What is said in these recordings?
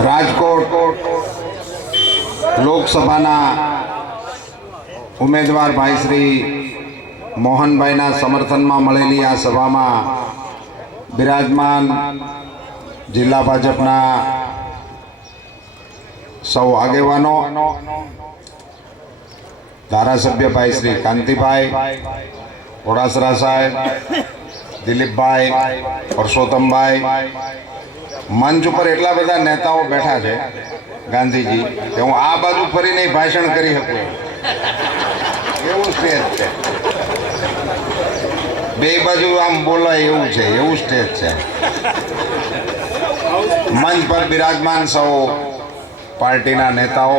રાજકોટ લોકસભાના ઉમેદવાર ભાઈ શ્રી મોહનભાઈના સમર્થનમાં મળેલી આ સભામાં બિરાજમાન જિલ્લા ભાજપના સૌ આગેવાનો, ધારાસભ્ય ભાઈ શ્રી કાંતિભાઈ ઓડાસરા સાહેબ, દિલીપભાઈ, પરસોત્તમભાઈ, મંચ ઉપર એટલા બધા નેતાઓ બેઠા છે ગાંધીજી કે હું આ બાજુ ફરીને ભાષણ કરી શકું એવું સ્ટેજ છે. બે બાજુ આમ બોલાય એવું છે, એવું સ્ટેજ છે. મંચ પર બિરાજમાન સૌ પાર્ટીના નેતાઓ,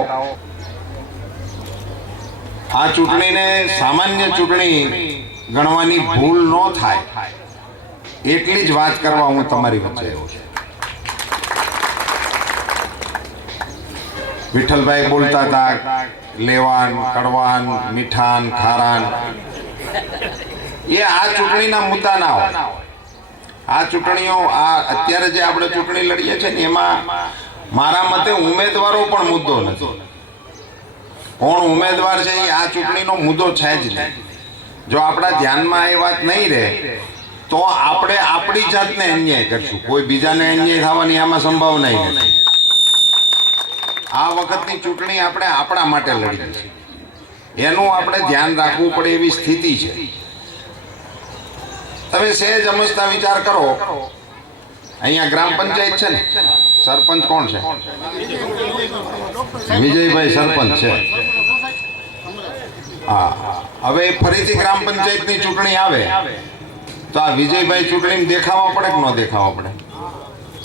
આ ચૂંટણીને સામાન્ય ચૂંટણી ગણવાની ભૂલ ન થાય એટલી જ વાત કરવા હું તમારી વચ્ચે આવ્યો છું. વિઠ્ઠલભાઈ બોલતા હતા લેવાન, કડવાન, મીઠાન, ખારાન, એ આ ચૂંટણીના મુદ્દા ના હોય. આ ચૂંટણીઓ, આ અત્યારે જે આપણે ચૂંટણી લડીએ છીએ ને એમાં મારા મતે ઉમેદવારો પણ મુદ્દો નથી. કોણ ઉમેદવાર છે એ આ ચૂંટણીનો મુદ્દો છે જ નહીં. જો આપણા ધ્યાનમાં એ વાત નહીં રહે તો આપણે આપણી જાતને અન્યાય કરશું, કોઈ બીજાને અન્યાય થવાની આમાં સંભાવના નથી. આ વખતની ચૂંટણી આપણે આપણા માટે લડી છે, એનું આપણે ધ્યાન રાખવું પડે એવી સ્થિતિ છે. તમે સહેજ સમજતા વિચાર કરો, અહીંયા ગ્રામ પંચાયત છે ને, સરપંચ કોણ છે? વિજયભાઈ સરપંચ છે. હા, હવે ફરીથી ગ્રામ પંચાયતની ચૂંટણી આવે તો આ વિજયભાઈ ચૂંટણી દેખાવા પડે કે ન દેખાવા પડે?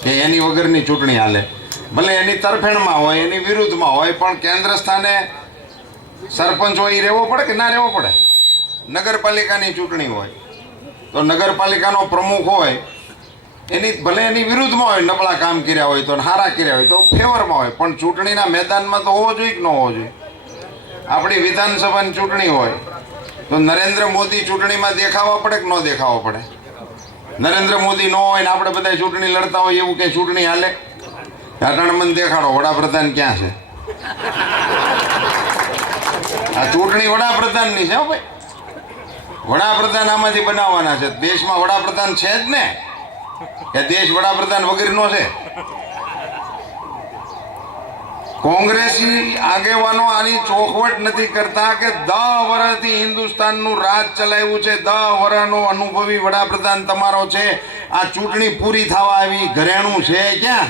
કે એની વગરની ચૂંટણી હાલે? ભલે એની તરફેણમાં હોય, એની વિરુદ્ધમાં હોય, પણ કેન્દ્ર સ્થાને સરપંચ હોય એ રહેવો પડે કે ના રહેવો પડે? નગરપાલિકાની ચૂંટણી હોય તો નગરપાલિકાનો પ્રમુખ હોય, એની ભલે એની વિરુદ્ધમાં હોય, નબળા કામ કર્યા હોય તો, સારા કર્યા હોય તો ફેવરમાં હોય, પણ ચૂંટણીના મેદાનમાં તો હોવો જોઈએ કે ન હોવો જોઈએ? આપણી વિધાનસભાની ચૂંટણી હોય તો નરેન્દ્ર મોદી ચૂંટણીમાં દેખાવા પડે કે ન દેખાવા પડે? નરેન્દ્ર મોદી ન હોય ને આપણે બધા ચૂંટણી લડતા હોય એવું કંઈ ચૂંટણી હાલે? મને દેખાડો વડાપ્રધાન ક્યાં છે? આ ચૂંટણી વડાપ્રધાનની છે ભાઈ. વડાપ્રધાન આમાંથી બનાવવાના છે. દેશમાં વડાપ્રધાન છે જ ને, કે દેશ વડાપ્રધાન વગરનો છે? કોંગ્રેસી આગેવાનો આની ચોખવટ નથી કરતા કે 10 વર્ષથી હિન્દુસ્તાનનું રાજ ચલાવ્યું છે, 10 વર્ષનો અનુભવી વડાપ્રધાન તમારો છે. આ ચૂંટણી પૂરી થવા આવી, ઘરેણું છે ક્યાં?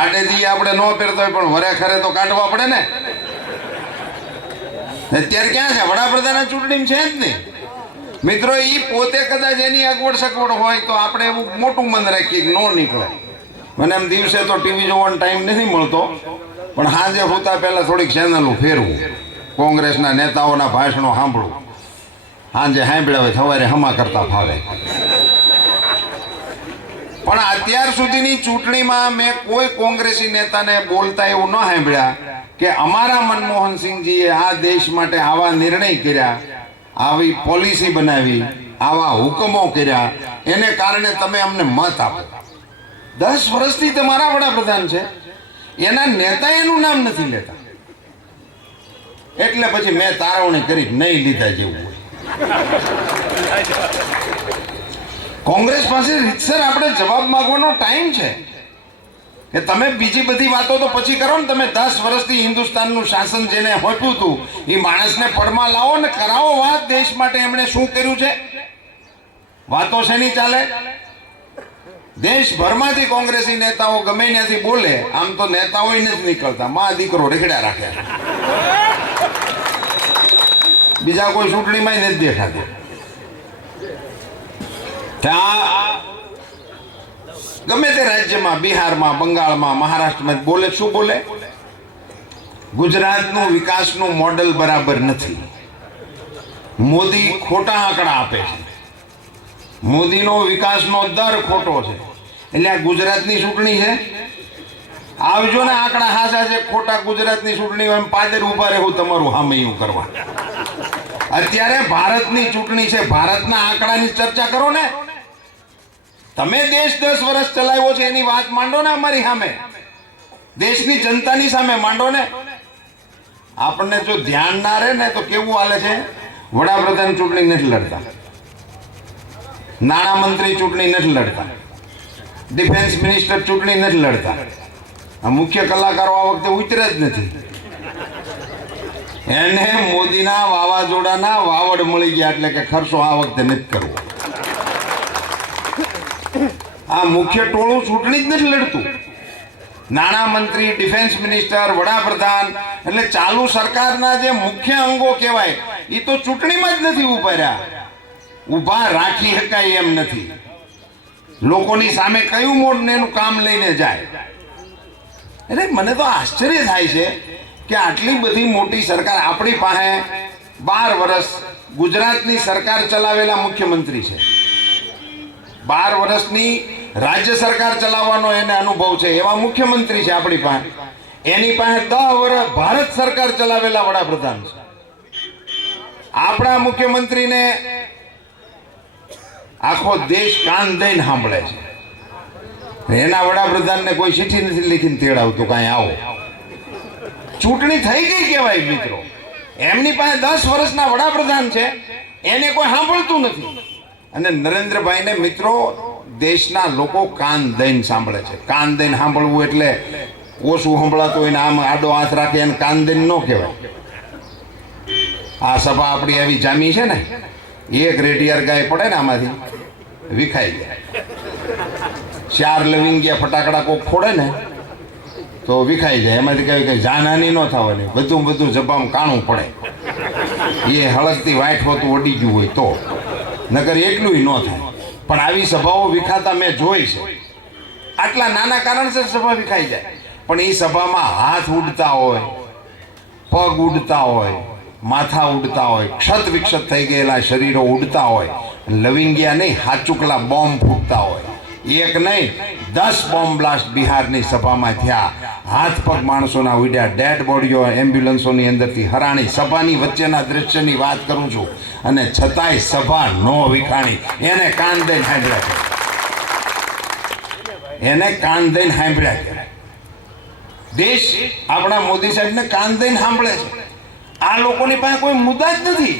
આડેથી આપણે ન પહેરતો હોય પણ વરે ખરે તો કાઢવા પડે ને. અત્યારે ક્યાં છે? વડાપ્રધાન ચૂંટણી છે જ નહીં. મિત્રો, એ પોતે કદાચ એની અગવડ સગવડ હોય તો આપણે એવું મોટું મન રાખીએ કે ન નીકળે. મને એમ દિવસે તો ટીવી જોવાનો ટાઈમ નથી મળતો, પણ સાંજે હોતા પહેલા થોડીક ચેનલો ફેરવું, કોંગ્રેસના નેતાઓના ભાષણો સાંભળવું. સાંજે સાંભળ્યા હોય, સવારે હમા કરતા ફાવે. પણ અત્યાર સુધીની ચૂંટણીમાં મેં કોઈ કોંગ્રેસી નેતાને બોલતા એવું ન સાંભળ્યા કે અમારા મનમોહનસિંહજીએ આ દેશ માટે આવા નિર્ણય કર્યા, આવી પોલિસી બનાવી, આવા હુકમો કર્યા, એને કારણે તમે અમને મત આપો. 10 વર્ષથી તમારા વડાપ્રધાન છે, એના નેતા એનું નામ નથી લેતા, એટલે પછી મેં તારવણી કરી નહીં લીધા જેવું. કોંગ્રેસ પાસે રીતસર આપણે જવાબ માંગવાનો ટાઈમ છે કે તમે બીજી બધી વાતો તો પછી કરો ને. તમે 10 વર્ષથી હિન્દુસ્તાનનું શાસન જેને હોપ્યું હતું એ માણસને પડમાં લાવો ને કરાવો વાત. દેશ માટે એમણે શું કર્યું છે? વાતો શેની ચાલે? દેશભરમાંથી કોંગ્રેસી નેતાઓ ગમે ત્યાંથી બોલે, આમ તો નેતાઓ નથી નીકળતા, માં દીકરો રેખડ્યા રાખ્યા, બીજા કોઈ ચૂંટણીમાં નથી દેખાતા. ગમે તે રાજ્યમાં, બિહારમાં, બંગાળમાં, મહારાષ્ટ્રમાં બોલે. શું બોલે? ગુજરાતનું વિકાસનું મોડેલ બરાબર નથી, મોદી ખોટા આંકડા આપે છે, મોદીનો વિકાસનો દર ખોટો છે. એટલે આ ગુજરાતની ચૂંટણી છે, આવજો ને આંકડા હાચા છે ખોટા. ગુજરાતની ચૂંટણી હોય એમ પાદર ઉભા રહેવું તમારું હામૈયું કરવા. અત્યારે ભારતની ચૂંટણી છે, ભારતના આંકડાની ચર્ચા કરો ને. તમે દેશ 10 વર્ષ ચલાવ્યો છે એની વાત માંડો ને, અમારી સામે, દેશની જનતાની સામે માંડો ને. આપણને જો ધ્યાન ના રહે ને તો કેવું હાલે છે, વડાપ્રધાન ચૂંટણી નથી લડતા, નાણામંત્રી ચૂંટણી નથી લડતા, ડિફેન્સ મિનિસ્ટર ચૂંટણી નથી લડતા, આ મુખ્ય કલાકારો આ વખતે ઉતર્યા જ નથી. એને મોદીના વાવાઝોડાના વાવડ મળી ગયા એટલે કે ખર્ચો આ વખતે નથી કરવો. આ મુખ્ય ટોળું ચૂંટણી જ નથી લડતું. નાણામંત્રી, ડિફેન્સ મિનિસ્ટર, વડાપ્રધાન એટલે ચાલુ સરકારના જે મુખ્ય અંગો કહેવાય એ તો ચૂંટણીમાં જ નથી ઉભા રહ્યા, ઉભા રાખી શકાય એમ નથી. લોકોની સામે કયું મોડ એનું કામ લઈને જાય. એટલે મને તો આશ્ચર્ય થાય છે કે આટલી બધી મોટી સરકાર, આપણી પાસે 12 વર્ષ ગુજરાતની સરકાર ચલાવેલા મુખ્યમંત્રી છે, 12 વર્ષની રાજ્ય સરકાર ચલાવવાનો એને અનુભવ છે એવા મુખ્યમંત્રી છે આપણી પાસે. એની પાસે 10 વર્ષ ભારત સરકાર ચલાવેલા વડાપ્રધાન છે. આપણા મુખ્યમંત્રીને આખો દેશ કાન દઈને સાંભળે છે. એના વડાપ્રધાનને કોઈ ચિઠ્ઠી નથી લખીને તેડાવતું કાંઈ આવો. ચૂંટણી થઈ ગઈ કહેવાય મિત્રો. એમની પાસે 10 વર્ષના વડાપ્રધાન છે, એને કોઈ સાંભળતું નથી. અને નરેન્દ્રભાઈને મિત્રો દેશના લોકો કાન દઈને સાંભળે છે. કાન દઈને સાંભળવું એટલે ઓછું સંભળાતું હોય ને આમ આડો હાથ રાખે એને કાન દઈને ન કહેવાય. આ સભા આપણી આવી જામી છે ને, એક રેડિયાર ગાય પડે ને આમાંથી વિખાઈ જાય. 4 લવિંગિયા ફટાકડા કોક ફોડે ને તો વિખાઈ જાય. એમાંથી કઈ જાનહાની ન થવાની, બધું જબામ કાણું પડે. એ હળગતી વાઈટ હોતું અડી ગયું હોય તો, નકર એટલું ન થાય. પણ આવી સભાઓ વિખાતા મેં જોઈ છે. આટલા નાના કારણસર સભા વિખાઈ જાય. પણ એ સભામાં હાથ ઉડતા હોય, પગ ઉડતા હોય, માથા ઉડતા હોય, ક્ષત વિક્ષત થઈ ગયેલા શરીરો ઉડતા હોય, લવિંગિયા નહીં હાચુકલા બોમ્બ ફૂટતા હોય. એક નહીં 10 બોમ્બ બ્લાસ્ટ બિહારની સભામાં થયા. હાથ પગ માણસોના ઉડ્યા, ડેડ બોડીઓ એમ્બ્યુલન્સોની અંદરથી હરાણી. સભાની વચ્ચેના દ્રશ્યની વાત કરું છું. અને છતાંય સભા નો વિખાણી. એને કાન દઈને સાંભળ્યા છે, એને કાન દઈને સાંભળ્યા છે. દેશ આપણા મોદી સાહેબને કાન દઈને સાંભળે છે. આ લોકોની પાસે કોઈ મુદ્દા જ નથી,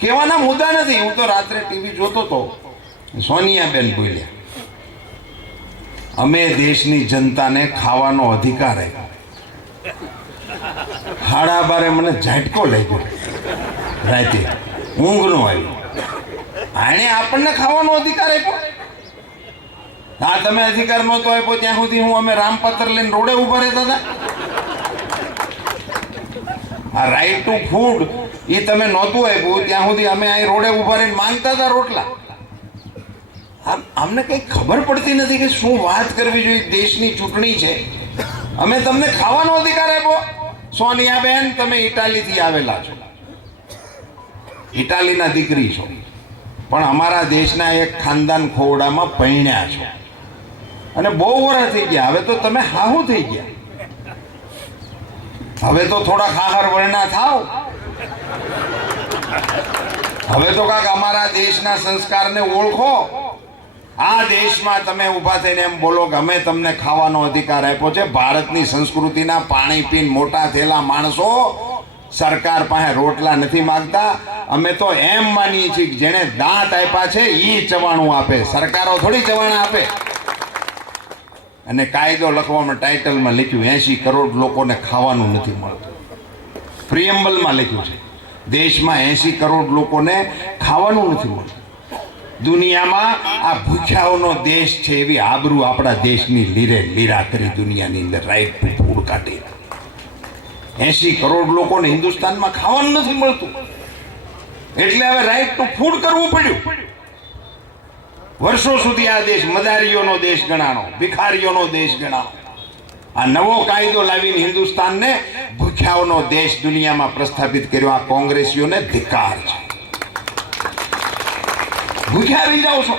કહેવાના મુદ્દા નથી. હું તો રાત્રે ટીવી જોતો હતો, સોનિયાબેન બોલ્યા, અમે દેશની જનતાને ખાવાનો અધિકાર આપ્યો. 12:30 મને ઝાટકો લઈ ગયો, રાતે ઊંઘ નો આવી. આણે આપણને ખાવાનો અધિકાર આપ્યો. હા, તમે અધિકાર નહોતો આપ્યો ત્યાં સુધી અમે રામપત્ર લઈને રોડે ઉભા રહેતા હતા. આ રાઈટ ટુ ફૂડ એ તમે નહોતું આપ્યું ત્યાં સુધી અમે અહીં રોડે ઉભા રહીને માંગતા હતા રોટલા. અમને કંઈ ખબર પડતી નથી કે શું વાત કરવી જોઈએ. દેશની ચૂંટણી છે, અમે તમને ખાવાનો અધિકાર આપ્યો. સોનિયાબેન, તમે ઇટાલીથી આવેલા છો, ઇટાલીના દીકરી છો, પણ અમારા દેશના એક ખાનદાન ખોવડામાં પૈણ્યા છો અને બહુ વર્ષ થઈ ગયા. હવે તો તમે હાહુ થઈ ગયા. હવે તો થોડા ખાહર વર્ણા થાવ. હવે તો કાંક અમારા દેશના સંસ્કારને ઓળખો. આ દેશમાં તમે ઊભા થઈને એમ બોલો કે અમે તમને ખાવાનો અધિકાર આપ્યો છે. ભારતની સંસ્કૃતિના પાણી પીને મોટા થયેલા માણસો સરકાર પાસે રોટલા નથી માંગતા. અમે તો એમ માનીએ છીએ કે જેણે દાંત આપ્યા છે એ ચવાણું આપે, સરકારો થોડી ચવાણા આપે. અને કાયદો લખવામાં ટાઇટલમાં લખ્યું 80 કરોડ લોકોને ખાવાનું નથી મળતું. પ્રિએમ્બલમાં લખ્યું છે દેશમાં 80 કરોડ લોકોને ખાવાનું નથી મળતું. દુનિયામાં આ ભૂખ્યાઓનો દેશ છે એવી આબરૂ આપણા દેશની લીરે લીરા કરી દુનિયાની અંદર રાઈટ ટુ ફૂડ કાઢી. 80 કરોડ લોકોને હિન્દુસ્તાનમાં ખાવાનું નથી મળતું એટલે હવે રાઈટ ટુ ફૂડ કરવું પડ્યું. વર્ષો સુધી આ દેશ મદારીઓનો દેશ ગણાણો, ભિખારીઓનો દેશ ગણાણો. આ નવો કાયદો લાવીને હિન્દુસ્તાનને ભૂખ્યાઓનો દેશ દુનિયામાં પ્રસ્થાપિત કર્યો. આ કોંગ્રેસીઓને ધિક્કાર છે. ભૂખ્યા રહી જાઓ છો.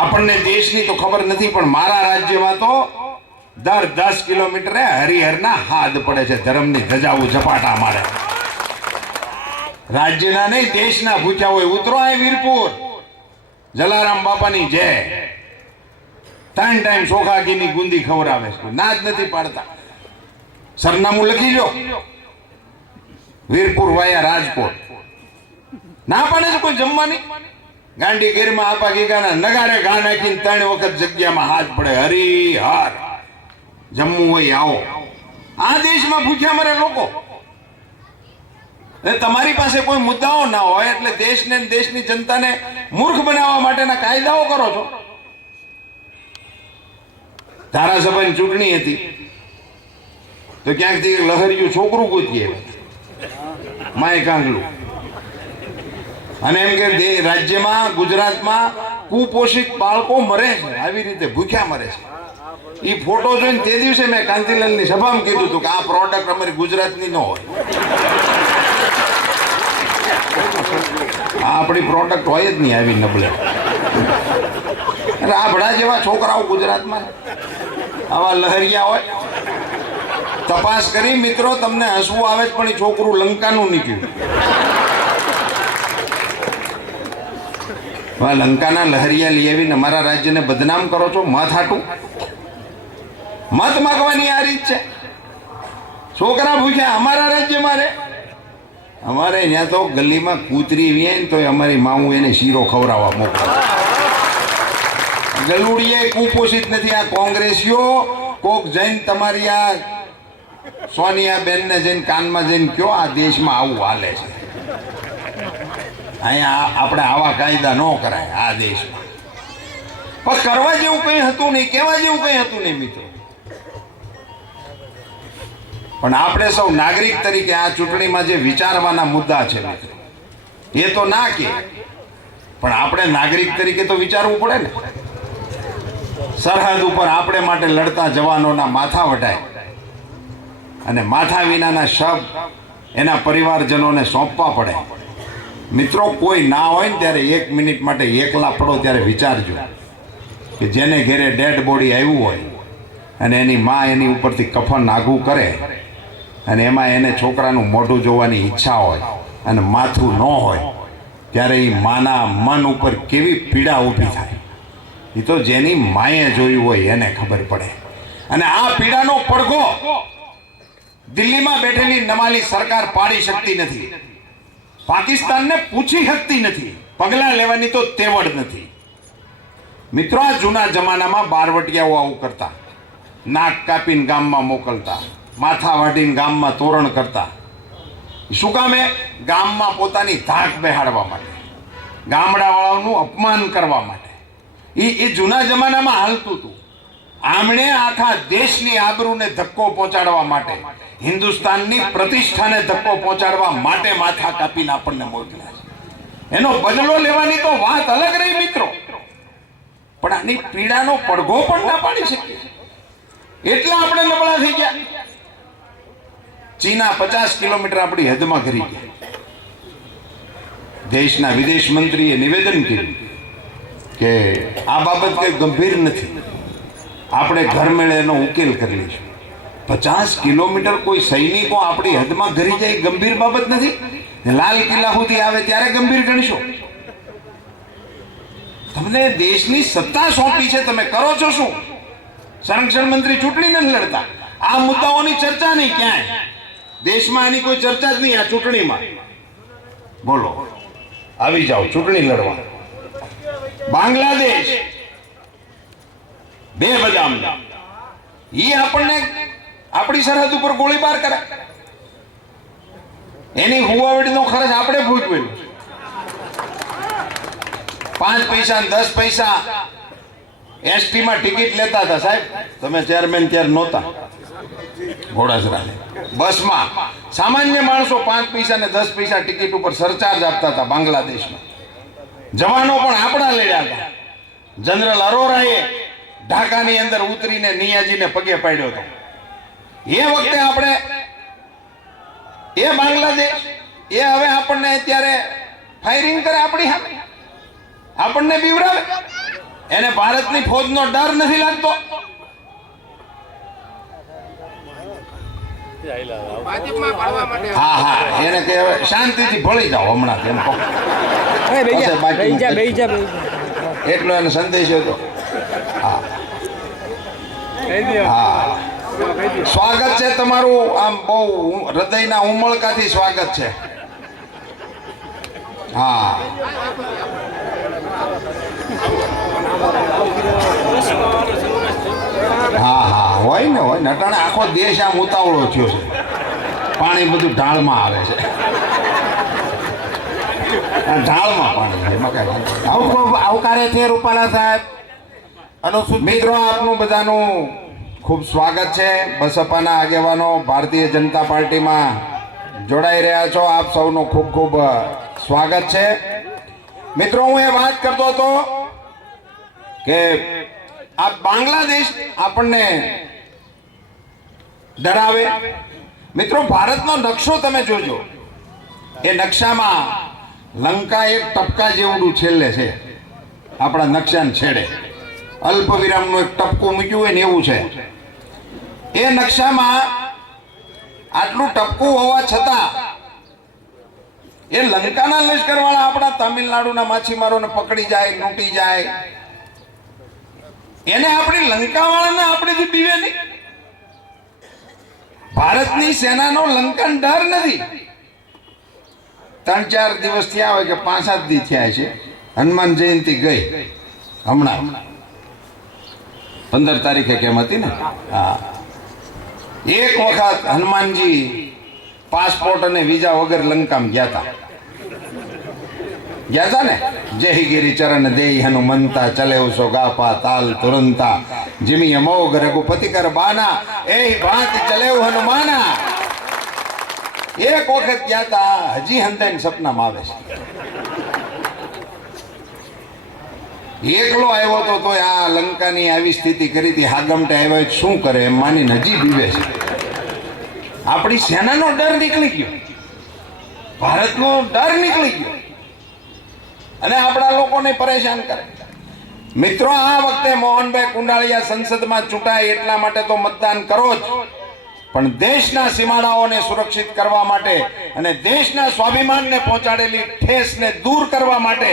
આપણને દેશની તો ખબર નથી, પણ મારા રાજ્યમાં તો દર 10 કિલોમીટરે હરિહરના હાદ પડે છે. ધર્મની ધજાઓ ઝપાટા મારે. રાજ્યના નહીં દેશના ભૂખ્યા હોય. ઉતરો અહીં વીરપુર, જલારામ બાપાની જય, 3 ટાઈમ ચોખા ઘીની ગુંદી ખવડાવે છે, ના જ નથી પાડતા. સરનામું લખી લો, વીરપુર વાયા રાજકોટ. ના પાડે છે કોઈ જમવાની. ગાંડી ગીરમાં આપા ગીગાના નગારે ઘા નાખીને 3 વખત જગ્યામાં હાથ પડે, હરી હર. જમવું હોય આવો. આ દેશમાં ભૂખ્યા મરે લોકો. તમારી પાસે કોઈ મુદ્દાઓ ના હોય એટલે દેશને દેશની જનતાને મૂર્ખ બનાવવા માટેના કાયદાઓ કરો છો. ધારાસભાની ચૂંટણી હતી તો ક્યાંકથી લહરિયું છોકરું ગોતીએ માય કાંગલું, અને એમ કે રાજ્યમાં ગુજરાતમાં કુપોષિત બાળકો મરે છે, આવી રીતે ભૂખ્યા મરે છે. એ ફોટો જોઈને તે દિવસે મેં કાંતિલાલની સભામાં કીધું હતું કે આ પ્રોડક્ટ અમારી ગુજરાતની ન હોય. આ આપણી પ્રોડક્ટ હોય જ નહીં આવી નબળે. રાબડા જેવા છોકરાઓ ગુજરાતમાં આવા લહેરિયા હોય. તપાસ કરી મિત્રો, તમને હસવું આવે જ પણ એ છોકરું લંકાનું નીકળ્યું. લંકાના લહેરિયા લઈ આવીને અમારા રાજ્યને બદનામ કરો છો. મત હાટું મત માગવાની આ રીત છે. છોકરા ભૂખ્યા અમારા રાજ્યમાં રે. અમારે ત્યાં તો ગલીમાં કૂતરી વીએ ને તો અમારી માવું એને શીરો ખવડાવવા મોકલે. ગલુડીએ કુપોષિત નથી. આ કોંગ્રેસીઓ કોક જઈને તમારી આ સોનિયા બેનને જઈને કાનમાં જઈને કયો આ દેશમાં આવું હાલે છે. અહીંયા આપણે આવા કાયદા ન કરાય આ દેશમાં. પણ કરવા જેવું કંઈ હતું નહીં, કહેવા જેવું કંઈ હતું નહીં મિત્રો. પણ આપણે સૌ નાગરિક તરીકે આ ચૂંટણીમાં જે વિચારવાના મુદ્દા છે મિત્રો, એ તો ના કે, પણ આપણે નાગરિક તરીકે તો વિચારવું પડે ને. સરહદ ઉપર આપણે માટે લડતા જવાનોના માથા વઢાય અને માથા વિનાના શબ એના પરિવારજનોને સોંપવા પડે. મિત્રો, કોઈ ના હોય ને ત્યારે 1 મિનિટ માટે એકલા પડો ત્યારે વિચારજો કે જેને ઘેરે ડેડ બોડી આવ્યું હોય અને એની માં એની ઉપરથી કફન આઘું કરે અને એમાં એને છોકરાનું મોઢું જોવાની ઈચ્છા હોય અને માથું ન હોય, ત્યારે એ માના મન ઉપર કેવી પીડા ઊભી થાય એ તો જેની માએ જોયું હોય એને ખબર પડે. અને આ પીડાનો પડઘો દિલ્હીમાં બેઠેલી નમાલી સરકાર પાડી શકતી નથી, પાકિસ્તાનને પૂછી શકતી નથી, પગલાં લેવાની તો તેવડ નથી. મિત્રો, આ જૂના જમાનામાં બારવટિયાઓ આવું કરતા, નાક કાપીને ગામમાં મોકલતા, માથા વાઢીને ગામમાં તોરણ કરતા. શું કામે? ગામમાં પોતાની ધાક બેહાડવા માટે, ગામડાવાળાઓનું અપમાન કરવા માટે. એ જૂના જમાનામાં હાલતું હતું. આમણે આખા દેશની આબરૂને ધક્કો પહોંચાડવા માટે, હિન્દુસ્તાનની પ્રતિષ્ઠાને ધક્કો પહોંચાડવા માટે માથા કાપીને આપણને મોકલ્યા છે. એનો બદલો લેવાની તો વાત અલગ રહી મિત્રો, પણ આની પીડાનો પડઘો પણ ના પાડી શકીએ. એટલા આપણે નબળા થઈ ગયા. ચીના 50 કિલોમીટર આપણી હદમાં કરી ગયા. દેશના વિદેશ મંત્રીએ નિવેદન કર્યું કે આ બાબત કઈ ગંભીર નથી, આપણે ઘર મેળે એનો ઉકેલ કરી લઈશું. 50 કિલોમીટર કોઈ સૈનિકો આપણી હદમાં ઘરી જાય ગંભીર બાબત નથી. લાલ કિલ્લા સુધી આવે ત્યારે ગંભીર ગણશો. તમને દેશની સત્તા સોંપી છે, તમે કરો છો શું? સંરક્ષણ મંત્રી ચૂંટણી નથી લડતા. આ મુદ્દાઓની ચર્ચા નહીં ક્યાંય. દેશમાં એની કોઈ ચર્ચા જ નહીં. આ ચૂંટણીમાં બોલો, આવી જાઓ ચૂંટણી લડવા. બાંગ્લાદેશ 2 બદામ એ આપણને આપણી સરહદ ઉપર ગોળીબાર કરે, એની હુવાવડીનો ખર્ચ આપણે ભોગવેલો. 5 પૈસા 10 પૈસા એસટી માં ટિકિટ લેતા હતા સાહેબ. તમે ચેરમેન ત્યારે નહોતા. ઘોડાસરા બસમાં સામાન્ય માણસો 5 પૈસા ને 10 પૈસા ટિકિટ ઉપર સરચાર્જ આપતા હતા. બાંગ્લાદેશમાં જવાનો પણ આપણા લડ્યા હતા. જનરલ અરોરાએ ઢાકાની અંદર ઉતરીને નિયાજીને પગે પાડ્યો હતો. એ વખતે આપણે એ બાંગ્લાદેશ એ હવે આપણને અત્યારે ફાયરિંગ કરે આપણી સામે, આપણને બીવડાવે. એને ભારતની ફૌજનો ડર નથી લાગતો. હા હા, એને કે શાંતિથી ભળી જાઓ હમણાં. એટલો એને સંદેશ હતો. હા હા, સ્વાગત છે તમારું. આમ બહુ હૃદયના ઉમળકાથી સ્વાગત છે. હા હા હા, હોય ને અટાણે આખો દેશ આમ ઉતાવળો થયો છે. પાણી બધું ઢાળમાં આવે છે. ઢાળમાં પાણી, એમાં કઈ આવકારે છે રૂપાલા સાહેબ. મિત્રો, આપનું બધાનું ખૂબ સ્વાગત છે. બસપાના આગેવાનો ભારતીય જનતા પાર્ટીમાં જોડાઈ રહ્યા છો. આપ સૌનું ખૂબ ખૂબ સ્વાગત છે. મિત્રો, હું એ વાત કરતો હતો કે આ બાંગ્લાદેશ આપણને ડરાવે. મિત્રો, ભારતનો નકશો તમે જોજો. એ નકશામાં લંકા એક ટપકા જેવડું છેલ્લે છે. આપણા નકશાને છેડે અલ્પ વિરામનું એક ટપકું મૂક્યું હોય ને એવું છે. એ નકશામાં આટલું ટપકું હોવા છતાં એ લંકાના લશ્કરવાળા આપણા તમિલનાડુના માછીમારોને પકડી જાય, લૂંટી જાય. એને આપણી લંકાવાળાને આપણેથી બીવે નહીં. ભારતની સેનાનો લંકાનો ડર નથી. 3-4 દિવસ થયા હોય કે 5-7 દી થયા છે. હનુમાન જયંતિ ગઈ હમણાં 15 તારીખે કેમ હતી ને? હા, એક વખત હનુમાનજી પાસપોર્ટ અને વિઝા વગર લંકામાં ગયા હતા ને. જય ગિરી ચરણ દેઈ હનુમંતા ચલે ઉસો ગાપા તાલ તુરંતા જીમી અમોઘ રઘુપતિ કર બાના એ ભાત ચલે હનુમાના. એક વખત ગયા હતા, હજી હંતાઈને સપનામાં આવે છે. એકલો આવ્યો તો તોય આ લંકાની આવી સ્થિતિ કરી હતી. હાગમટે આવ્યો શું કરે એમ માનીને હજી બીવે છે. આપણી સેનાનો ડર નીકળી ગયો, ભારતનો ડર નીકળી ગયો અને આપણા લોકોને પરેશાન કરે. મિત્રો, આ વખતે મોહનભાઈ કુંડાળિયા સંસદમાં ચૂંટાય એટલા માટે તો મતદાન કરો જ, પણ દેશના સીમાડાઓને સુરક્ષિત કરવા માટે અને દેશના સ્વાભિમાનને પહોંચાડેલી ઠેસને દૂર કરવા માટે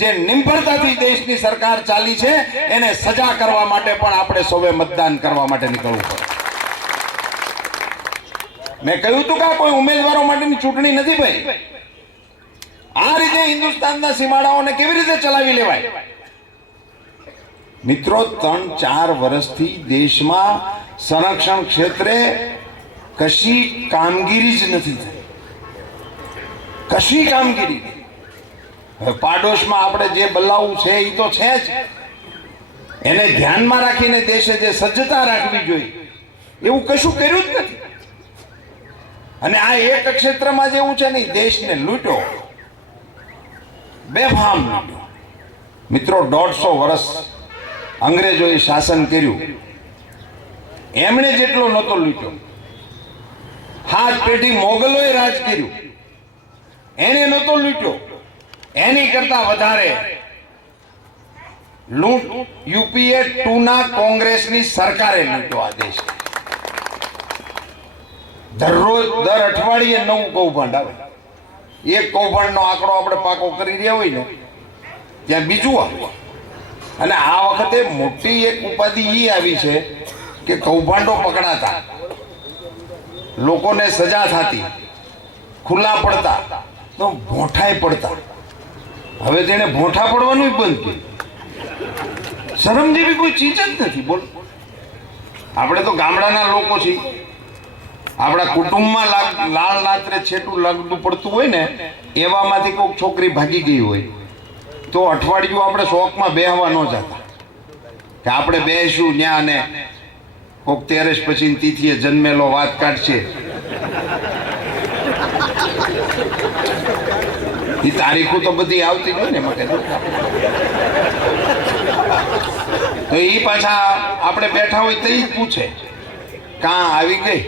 જે નિર્ભરતાથી દેશની સરકાર ચાલી છે એને સજા કરવા માટે પણ આપણે સૌએ મતદાન કરવા માટે નીકળવું પડે. મેં કહ્યું હતું કે કોઈ ઉમેદવારો માટેની ચૂંટણી નથી ભાઈ. આ રીતે હિન્દુસ્તાનના સીમાડાઓને કેવી રીતે ચલાવી લેવાય? મિત્રો, 3-4 વર્ષથી દેશમાં સંરક્ષણ ક્ષેત્રે કશી કામગીરી જ નથી થઈ. કશી કામગીરી. પાડોશમાં આપણે જે બલાવું છે એ તો છે જ. એને ધ્યાનમાં રાખીને દેશે જે સજ્જતા રાખવી જોઈએ એવું કશું કર્યું જ નથી. અને આ એક ક્ષેત્રમાં જેવું છે ને, દેશને લૂંટો, બેફામ લૂંટો. મિત્રો, 150 વર્ષ અંગ્રેજોએ શાસન કર્યું, એમણે જેટલો નહોતો લૂંટ્યો. 7 પેઢી મોગલોએ રાજ કર્યું, એને નહોતો લૂંટ્યો. એની કરતા વધારે લૂંટ યુપીએ 2 ના કોંગ્રેસની સરકારે લૂંટ્યો આ દેશ. દર અઠવાડિયે નવું કૌભાંડ આવે. એક કૌભાંડનો આંકડો આપણે પાકો કરી રહ્યા હોય ને ત્યાં બીજું આવે. અને આ વખતે મોટી એક ઉપાધિ એ આવી છે કે કૌભાંડો પકડાતા, લોકોને સજા થતી, ખુલ્લા પડતા તો ભોંઠાય પડતા. હવે તેને ભોંઠા પડવાનું બંધ કર્યું. શરમ જેવી કોઈ ચીજ જ નથી. બોલ, આપણે તો ગામડાના લોકો છીએ. આપણા કુટુંબમાં લાલ રાત્રે છેટું લાગતું પડતું હોય ને, એવામાંથી કોઈક છોકરી ભાગી ગઈ હોય તો અઠવાડિયું આપણે શોખમાં બેહવા ન જતા કે આપણે બેસું ન્યા ને કોઈક 13 પછી તિથિએ જન્મેલો વાત કાઢશે. એ તારીખો તો બધી આવતી હોય ને એમાં કીધું તો એ પાછા આપણે બેઠા હોય તો જ પૂછે કાં આવી ગઈ.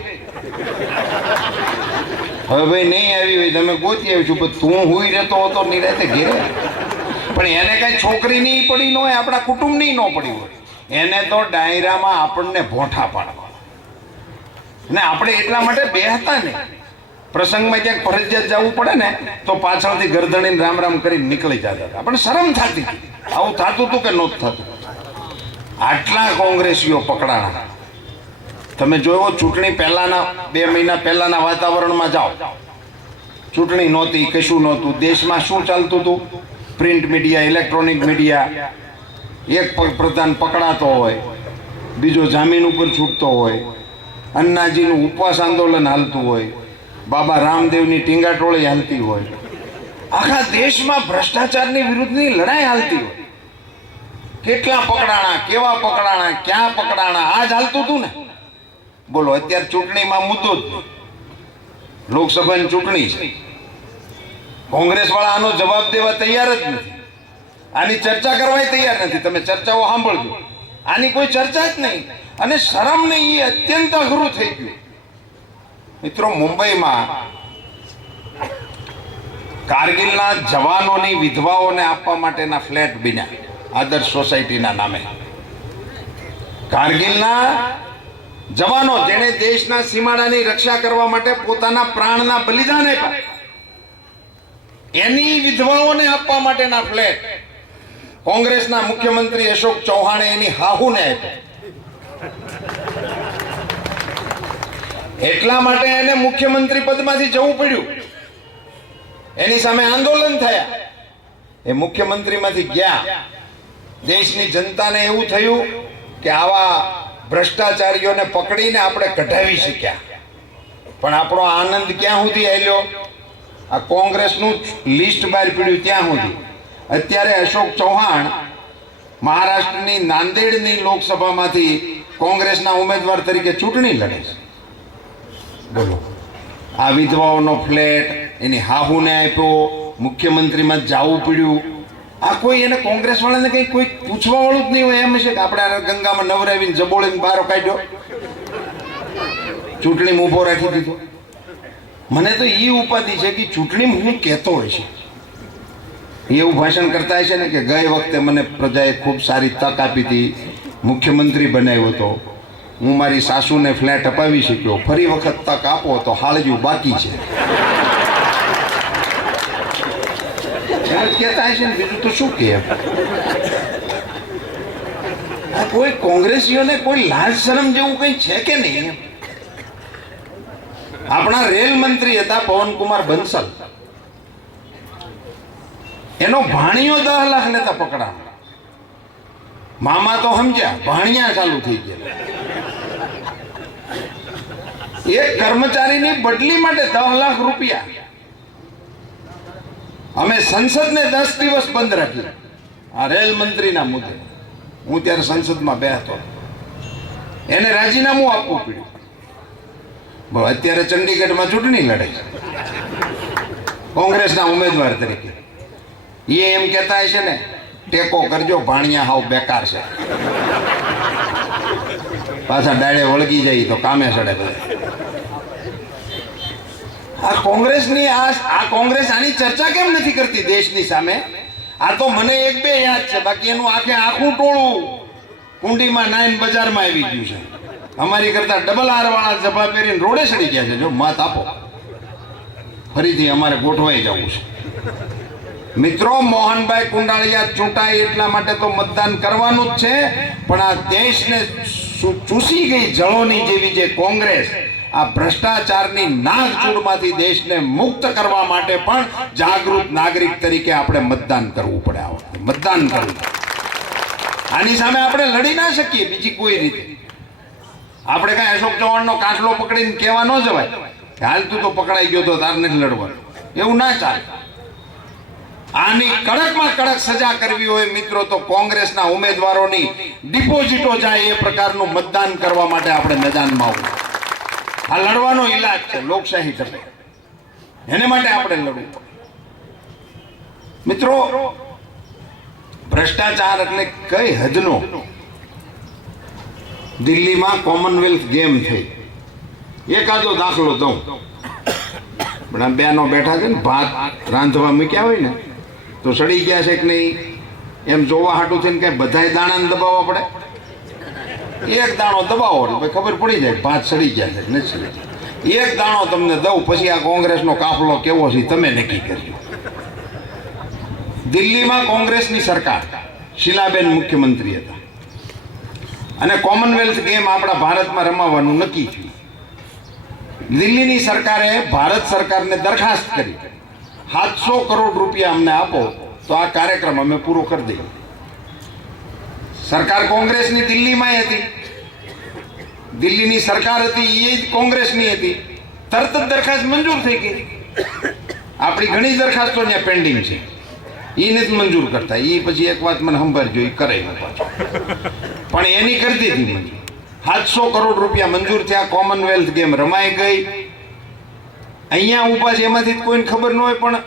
હવે ભાઈ નહીં આવી હોય તમે ગોતી આવી છું, પણ તું હુઈ રહેતો હતો નિરાતે ઘેરે. પણ એને કઈ છોકરી નહીં પડી ન હોય, આપણા કુટુંબની ન પડી હોય, એને તો ડાયરામાં આપણને ભોંઠા પાડવા. ને આપણે એટલા માટે બેહતા ને, પ્રસંગમાં ક્યાંક ફરજિયાત જવું પડે ને તો પાછળથી ગરદણીને રામ રામ કરીને નીકળી જતા હતા. પણ શરમ થતી. આવું થતું હતું કે નહોતું થતું? આટલા કોંગ્રેસીઓ પકડાણા. તમે જોયો ચૂંટણી પહેલાના 2 મહિના પહેલાના વાતાવરણમાં જાઓ, ચૂંટણી નહોતી, કશું નહોતું. દેશમાં શું ચાલતું હતું? Print media, electronic media. એક પ્રધાન પકડાતો હોય, બીજો જામીન ઉપર છૂટતો હોય, અન્નાજીનું ઉપવાસ આંદોલન હાલતું હોય, બાબા રામદેવની ટીંગાટોળી હાલતી હોય, આખા દેશમાં ભ્રષ્ટાચારની વિરુદ્ધની લડાઈ હાલતી હોય. કેટલા પકડાણા, કેવા પકડાણા, ક્યાં પકડાણા, આ જ હાલતું હતું ને. બોલો, અત્યારે ચૂંટણીમાં મુદ્દો જ નહીં. લોકસભાની ચૂંટણી છે, કોંગ્રેસ વાળા આનો જવાબ દેવા તૈયાર જ નથી, આની ચર્ચા કરવા તૈયાર નથી. તમે ચર્ચાઓ સાંભળજો, આની કોઈ ચર્ચા જ નહીં. અને શરમ નહીં, એ અત્યંત અઘરું થઈ ગયું. મિત્રો, મુંબઈમાં કારગિલના જવાનોની વિધવાઓને આપવા માટેના ફ્લેટ બન્યા આદર્શ સોસાયટીના નામે. કારગિલના જવાનો જેણે દેશના સીમાડાની રક્ષા કરવા માટે પોતાના પ્રાણના બલિદાન આપ્યા, એની વિધવાઓને આપવા માટેના ફ્લેટ કોંગ્રેસના મુખ્યમંત્રી અશોક ચૌહાણે એની હાહુને આપ્યા. એટલા માટે એને મુખ્યમંત્રી પદમાંથી જવું પડ્યું. એની સામે આંદોલન થયા. એ મુખ્યમંત્રીમાંથી ગયા. દેશની જનતાને એવું થયું કે આવા ભ્રષ્ટાચારીઓને પકડીને આપણે કઢાવી શક્યા. પણ આપણો આનંદ ક્યાં સુધી આવ્યો? આ કોંગ્રેસનું લિસ્ટ બહાર પડ્યું ત્યાં સુધી. અત્યારે અશોક ચૌહાણ મહારાષ્ટ્રની નાંદેડની લોકસભામાંથી કોંગ્રેસના ઉમેદવાર તરીકે ચૂંટણી લડે છે. બોલો, આ વિધવાઓનો ફ્લેટ એની હાહુને આપ્યો, મુખ્યમંત્રીમાં જવું પડ્યું. આ કોઈ એને કોંગ્રેસ વાળાને કંઈ કોઈ પૂછવા વાળું જ નહીં હોય એમ છે કે આપણે આ ગંગામાં નવરાવીને જબોળીને બહાર કાઢ્યો, ચૂંટણીમાં ઊભો રાખી દીધો. મને તો એ ઉપાધિ છે કે ચૂંટણીમાં હું કહેતો હોય છે, એવું ભાષણ કરતા હશે ને કે ગઈ વખતે મને પ્રજાએ ખૂબ સારી તક આપી હતી, મુખ્યમંત્રી બનાવ્યો હતો, હું મારી સાસુને ફ્લેટ અપાવી શક્યો, ફરી વખત તક આપો તો હાળજું બાકી છે. એમ જ કહેતા હશે ને, બીજું તો શું કહે? આ કોઈ કોંગ્રેસીઓને કોઈ લાજ શરમ જેવું કંઈ છે કે નહીં? આપણા રેલ મંત્રી હતા પવનકુમાર બંસલ, એનો ભાણિયો 10 લાખ લેતા પકડા. મામા તો સમજ્યા, ભાણિયા ચાલુ થઈ ગયા. એક કર્મચારીની બદલી માટે 10 લાખ રૂપિયા. અમે સંસદને 10 દિવસ બંધ રાખી આ રેલ મંત્રીના મુદ્દે. હું ત્યારે સંસદમાં બેસતો, એને રાજીનામું આપવું પડ્યું. અત્યારે ચંડીગઢમાં ચૂંટણી લડે છે કોંગ્રેસના ઉમેદવાર તરીકે. એ એમ કહેતા હશે ને, ટેકો કરજો, ભાણિયા હાવ બેકાર છે. પાછા ડાળે વળગી જાય તો કામે સડે બધા. આ કોંગ્રેસની આ કોંગ્રેસ આની ચર્ચા કેમ નથી કરતી દેશની સામે? આ તો મને 1-2 યાદ છે, બાકી એનું આખું ટોળું કુંડીમાં નાઈન બજારમાં આવી ગયું છે. અમારી કરતા ડબલ આર વાળા જભા પહેરીને રોડે ચડી ગયા છે. જો મત આપો, ફરીથી અમારે ગોઠવાઈ જવું છે. મિત્રો, મોહનભાઈ કુંડાળિયા ચૂંટાય એટલા માટે તો મતદાન કરવાનું જ છે, પણ આ દેશને ચૂસી ગઈ જળોની જેવી જે કોંગ્રેસ, આ ભ્રષ્ટાચારની નાગચૂડમાંથી દેશને મુક્ત કરવા માટે પણ જાગૃત નાગરિક તરીકે આપણે મતદાન કરવું પડે. મતદાન કરવું. આની સામે આપણે લડી ના શકીએ બીજી કોઈ રીતે. આપણે કઈ અશોક ચૌહાણનો કાંઠલો પકડીને કહેવા ન જવાય કે હાલ તું તો પકડાઈ ગયો તો તાર નથી લડવાનું, એવું ના ચાલે. આની કડકમાં કડક સજા કરવી હોય મિત્રો તો કોંગ્રેસના ઉમેદવારોની ડિપોઝિટો જાય એ પ્રકારનું મતદાન કરવા માટે આપણે મેદાનમાં આવવું. આ લડવાનો ઈલાજ છે લોકશાહી ટકે, એને માટે આપણે લડવું. મિત્રો, ભ્રષ્ટાચાર એટલે કઈ હદનો? દિલ્હીમાં કોમનવેલ્થ ગેમ થઈ, એકાદો દાખલો દઉં. પણ આ બેનો બેઠા છે ને, ભાત રાંધવા મૂક્યા હોય ને તો સડી ગયા છે કે નહીં એમ જોવા હાટું થઈને કઈ બધાય દાણાને દબાવવા પડે? એક દાણો દબાવો એટલે ખબર પડી જાય ભાત સડી ગયા છે નથી સડી. એક દાણો તમને દઉં, પછી આ કોંગ્રેસનો કાફલો કેવો છે તમે નક્કી કરજો. દિલ્હીમાં કોંગ્રેસની સરકાર, શીલાબેન મુખ્યમંત્રી હતા અને કોમનવેલ્થ ગેમ આપણા ભારતમાં રમાવાનું નક્કી થયું. દિલ્હીની સરકારે ભારત સરકારને દરખાસ્ત કરી 700 કરોડ રૂપિયા અમને આપો તો આ કાર્યક્રમ અમે પૂરો કરી દઈએ. સરકાર કોંગ્રેસની દિલ્હીમાં હતી, દિલ્હીની સરકાર હતી એ જ કોંગ્રેસની હતી. તરત જ દરખાસ્ત મંજૂર થઈ ગઈ. આપણી ઘણી દરખાસ્તો ત્યાં પેન્ડિંગ છે, એ નથી મંજૂર કરતા. એ પછી એક વાત મને સંભાળજો, એ કરે પણ એની કરી દીધી મંજૂર. 700 કરોડ રૂપિયા મંજૂર થયા. કોમનવેલ્થ ગેમ રમાઈ ગઈ. અહીંયા ઊભા છે એમાંથી કોઈને ખબર ન હોય, પણ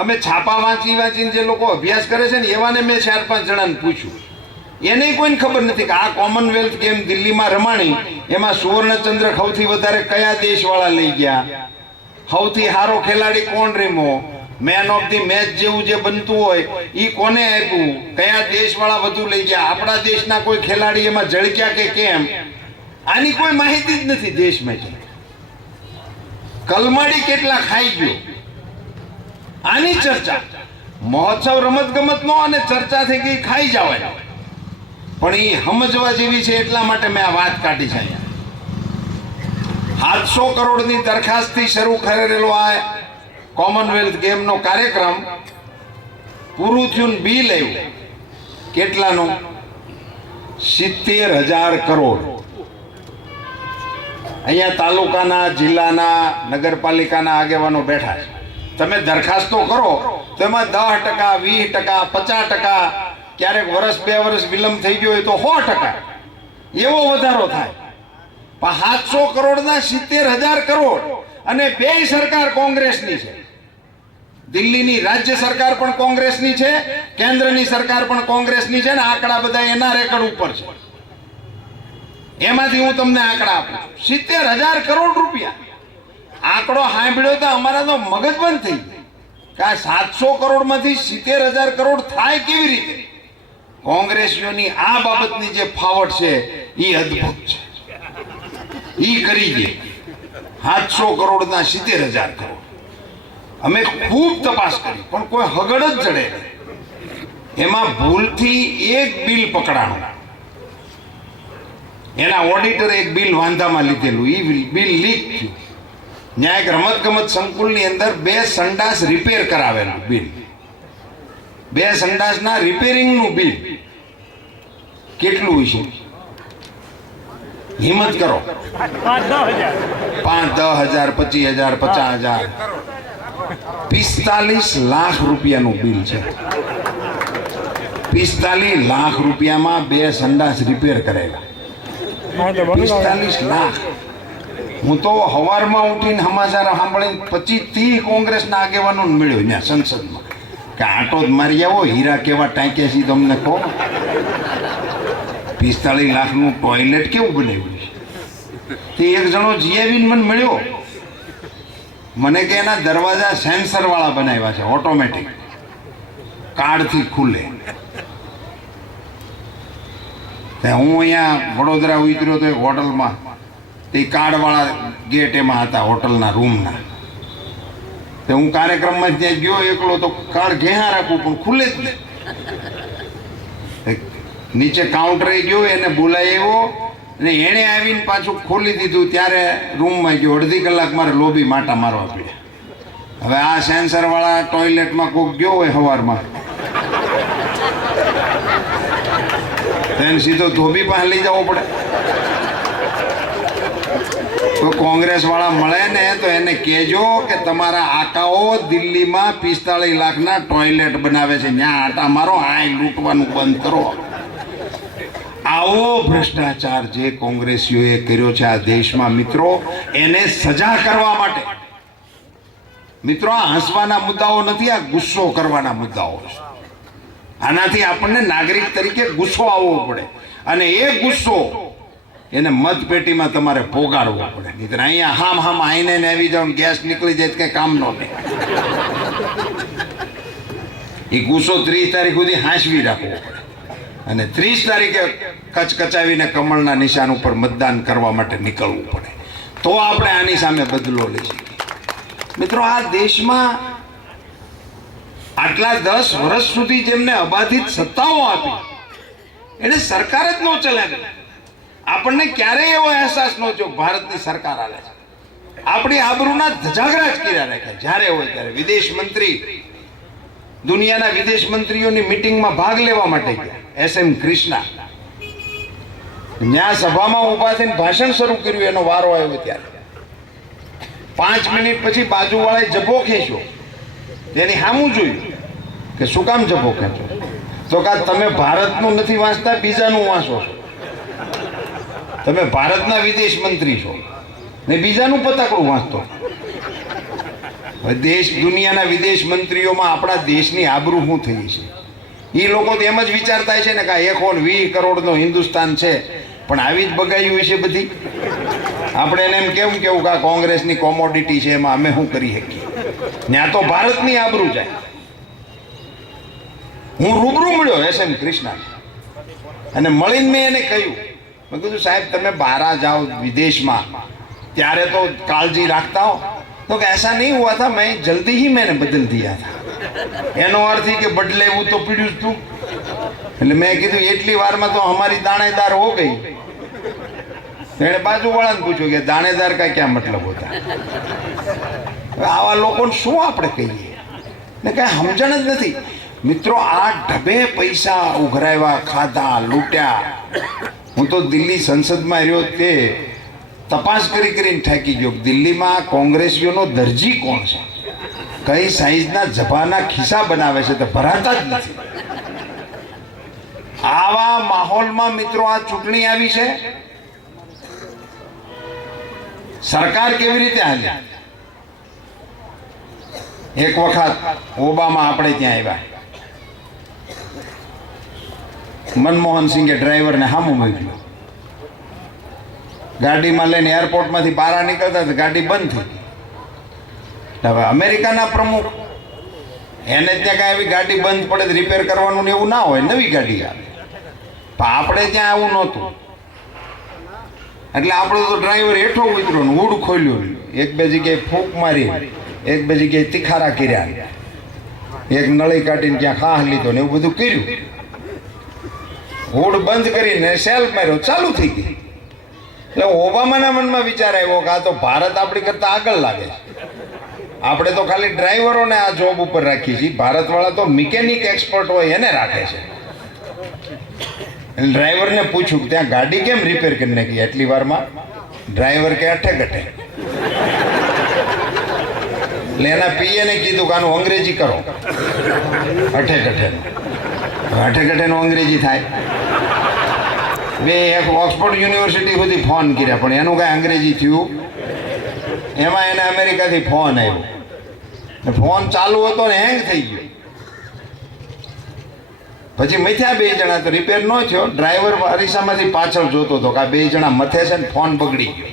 અમે છાપા વાંચીને જે લોકો અભ્યાસ કરે છે ને એવાને મેં 4-5 જણાને પૂછ્યું, એને કોઈને ખબર નથી કે આ કોમનવેલ્થ ગેમ દિલ્હીમાં રમાણી, એમાં સુવર્ણચંદ્રક સૌથી વધારે કયા દેશવાળા લઈ ગયા, સૌથી સારો ખેલાડી કોણ રમ્યો, મેન ઓફ ધી મેચ જેવું જે બનતું હોય એ કોને આપ્યું, કયા દેશવાળા વધુ લઈ ગયા, આપણા દેશના કોઈ ખેલાડી એમાં ઝળક્યા કે કેમ, આની કોઈ માહિતી જ નથી દેશમાં. કલમાડી કેટલા ખાઈ ગયો, આની ચર્ચા. મહોત્સવ રમત ગમત નો અને ચર્ચા થઈ ગઈ ખાઈ જવાય, પણ એ સમજવા જેવી છે એટલા માટે મેં આ વાત કાઢી છે. અહીંયા 700 કરોડની દરખાસ્તથી શરૂ કરેલો આ કોમનવેલ્થ ગેમનો કાર્યક્રમ પૂરું થયું. બિલ આવ્યું કેટલાનું? 70,000 કરોડ. અહીંયા તાલુકાના, જિલ્લાના, નગરપાલિકાના આગેવાનો બેઠા છે. તમે દરખાસ્તો કરો તો એમાં 10%, 20%, 50%, ક્યારેક વર્ષ 2 વર્ષ વિલંબ થઈ ગયો હોય તો 100% એવો વધારો થાય. પણ 700 કરોડના 70,000 કરોડ, અને બે સરકાર કોંગ્રેસની છે. દિલ્હીની રાજ્ય સરકાર પણ કોંગ્રેસની છે, કેન્દ્રની સરકાર પણ કોંગ્રેસની છે, ને આંકડા બધા એના રેકર્ડ ઉપર છે. એમાંથી હું તમને આંકડા આપું. 70,000 કરોડ રૂપિયા. આંકડો સાંભળ્યો તો અમારા તો મગજ બંધ થઈ ગયું કે આ 700 કરોડમાંથી 70,000 કરોડ થાય કેવી રીતે? કોંગ્રેસીઓની આ બાબતની જે ફાવટ છે એ અદ્ભુત છે. એ કરી દે 700 કરોડના 70,000 કરોડ. અમે ખૂબ તપાસ કરી પણ કોઈ હગડ જ જડે નહીં. એમાં ભૂલથી એક બિલ પકડાણું. એના ઓડિટર એક બિલ વાંધામાં લીધેલું, એ બિલ લીક થયું. ત્યાં એક રમત ગમત સંકુલની અંદર 2 સંડાસ રિપેર કરાવેલું બિલ. 2 સંડાસના રિપેરિંગનું બિલ કેટલું છે? હિંમત કરો. 5-10,000, 25,000, 50,000, 45 લાખ રૂપિયાનું બિલ છે. 45 લાખ રૂપિયામાં 2 સંડાસ રિપેર કરેલા. 45 લાખ. હું તો સવારમાં ઉઠીને સમાચાર સાંભળીને 25-30 કોંગ્રેસના આગેવાનો મળ્યો ત્યાં સંસદમાં કે આટો જ મારી આવો, હીરા કેવા ટાંક્યા છે તમને કહો. 45 લાખનું ટોયલેટ કેવું બનાવ્યું છે? તે એક જણો જીઆવીને મને મળ્યો, મને કે એના દરવાજા સેન્સર વાળા બનાવ્યા છે, ઓટોમેટિક, કાર્ડથી ખુલે. હું અહીંયા વડોદરા ઉતર્યો તો એક હોટલમાં, તે કાર્ડવાળા ગેટ એમાં હતા હોટલના રૂમના. તે હું કાર્યક્રમમાં ત્યાં ગયો એકલો તો કાર્ડ ઘેરા રાખું પણ ખુલે જ નહીં. નીચે કાઉન્ટરે ગયો, એને બોલાવ્યો અને એણે આવીને પાછું ખોલી દીધું. ત્યારે રૂમમાં ગયો, અડધી કલાક મારે લોબી માટા મારવા પડ્યા. હવે આ સેન્સરવાળા ટોયલેટમાં કોક ગયો હોય સવારમાં, એને સીધો ધોબી પાસે લઈ જવો પડે. તો કોંગ્રેસ વાળા મળે ને તો એને કહેજો કે તમારા આકાઓ દિલ્હીમાં 45 લાખના ટોયલેટ બનાવે છે, ત્યાં આટા મારો, આ લૂંટવાનું બંધ કરો. આવો ભ્રષ્ટાચાર જે કોંગ્રેસીઓએ કર્યો છે આ દેશમાં, મિત્રો, એને સજા કરવા માટે, મિત્રો, આ હસવાના મુદ્દાઓ નથી, આ ગુસ્સો કરવાના મુદ્દાઓ છે. આનાથી આપણને નાગરિક તરીકે ગુસ્સો આવવો પડે, અને એ ગુસ્સો એને મતપેટીમાં તમારે પોગાડવો પડે. નહીં અહીંયા હામ આઈને આવી જાવ, ગેસ નીકળી જાય કઈ કામનો નહીં. એ ગુસ્સો 30 તારીખ સુધી હાંસવી રાખવો પડે, અને 30 તારીખે કચકચાવીને કમળના નિશાન ઉપર મતદાન કરવા માટે નીકળવું પડે. તો આપણે આની સામે બદલો લઈ શકીએ. મિત્રો, આ દેશમાં આટલા 10 વર્ષ સુધી જેમને અબાધિત સત્તાઓ આપી એને સરકાર જ ન ચલાવી. આપણને ક્યારેય એવો અહેસાસ ન થયો ભારતની સરકાર હાલે છે. આપણી આબરૂના ધજાગરા જ કર્યા રાખે જ્યારે હોય ત્યારે. વિદેશ મંત્રી દુનિયાના વિદેશ મંત્રીઓની મિટિંગમાં ભાગ લેવા માટે ગયા. SM કૃષ્ણા ત્યાં સભામાં ઊભા થઈને ભાષણ શરૂ કર્યું. એનો વારો આવ્યો ત્યારે 5 મિનિટ પછી બાજુવાળાએ જભો ખેંચ્યો. તેની સામું જોયું કે શું કામ જભો ખેંચો? તો કા તમે ભારતનું નથી વાંચતા, બીજાનું વાંચો છો. તમે ભારતના વિદેશ મંત્રી છો ને બીજાનું પતાકડું વાંચતો. હવે દેશ દુનિયાના વિદેશ મંત્રીઓમાં આપણા દેશની આબરૂ શું થઈ છે? એ લોકો તો એમ જ વિચારતા છે ને કે 120 કરોડનો હિન્દુસ્તાન છે, પણ આવી જ બગાયું છે બધી. આપણે એને એમ કેવું કે આ કોંગ્રેસની કોમોડિટી છે, એમાં અમે શું કરી શકીએ? ત્યાં તો ભારતની આબરૂ જાય. હું રૂબરૂ મળ્યો SM કૃષ્ણા અને મળીને મેં એને કહ્યું, મેં કીધું સાહેબ તમે બહાર જાઓ વિદેશમાં ત્યારે તો કાળજી રાખતા હો. તો કે ऐसा नहीं हुआ था, मैं जल्दी ही मैंने बदल दिया था. એનો અર્થ કે બદલે એવું તો પીડ્યું તું. એટલે મેં કીધું એટલી વારમાં તો हमारी दानेदार हो गई. એને બાજુવાળાને પૂછ્યું કે દાણેદાર કા ક્યાં મતલબ હોતા? આવા લોકોને શું આપણે કહીએ ને? કઈ સમજણ જ નથી મિત્રો. આ ઢબે પૈસા ઉઘરાવ્યા, ખાધા, લૂંટ્યા. હું તો દિલ્હી સંસદમાં રહ્યો તે તપાસ કરીને થાકી ગયો. દિલ્હીમાં કોંગ્રેસીઓનો દરજી કોણ છે? કઈ સાઈઝના જભાના ખિસ્સા બનાવે છે તો ભરાતા જ નથી. આવા માહોલમાં મિત્રો આ ચૂંટણી આવી છે. સરકાર કેવી રીતે હાલી? એક વખત ઓબામા આપણે ત્યાં આવ્યા. મનમોહન સિંઘે ડ્રાઈવરને સામું મોકલ્યો. ગાડીમાં લઈને એરપોર્ટમાંથી બહાર નીકળતા તો ગાડી બંધ થઈ ગઈ. હવે અમેરિકાના પ્રમુખ એને ત્યાં કાંઈ એવી ગાડી બંધ પડે તો રિપેર કરવાનું ને એવું ના હોય, નવી ગાડી આવે. પણ આપણે ત્યાં આવું નહોતું. એટલે આપણે તો ડ્રાઈવર હેઠો ઉતર્યો ને હુડ ખોલ્યું. એક બે જગ્યાએ ફૂંક મારી, એક બે જગ્યાએ તિખારા કર્યા, એક નળી કાઢીને ત્યાં ખાહ લીધો ને એવું બધું કર્યું. હુડ બંધ કરીને સેલ્ફ માર્યો, ચાલુ થઈ ગઈ. એટલે ઓબામાના મનમાં વિચાર આવ્યો કે આ તો ભારત આપણી કરતા આગળ લાગે છે. આપણે તો ખાલી ડ્રાઈવરોને આ જોબ ઉપર રાખીએ છીએ, ભારતવાળા તો મિકેનિક એક્સપર્ટ હોય એને રાખે છે. ડ્રાઈવરને પૂછ્યું કે ત્યાં ગાડી કેમ રિપેર કરી નાખી એટલી વારમાં? ડ્રાઈવર કે અઠે ગઠે. એટલે એના પીએને કીધું કે આનું અંગ્રેજી કરો. અઠે ગઠેનું. અઠે ગઠેનું અંગ્રેજી થાય. એક ઓક્સફોર્ડ યુનિવર્સિટી સુધી ફોન કર્યા પણ એનું કાંઈ અંગ્રેજી થયું. એમાં એને અમેરિકાથી ફોન આવ્યો. ફોન ચાલુ હતો ને હેંગ થઈ ગયો. પછી મથ્યા 2 જણા તો રિપેર ન થયો. ડ્રાઈવર અરીસામાંથી પાછળ જોતો હતો કે આ 2 જણા મથે છે ને ફોન બગડી ગયો.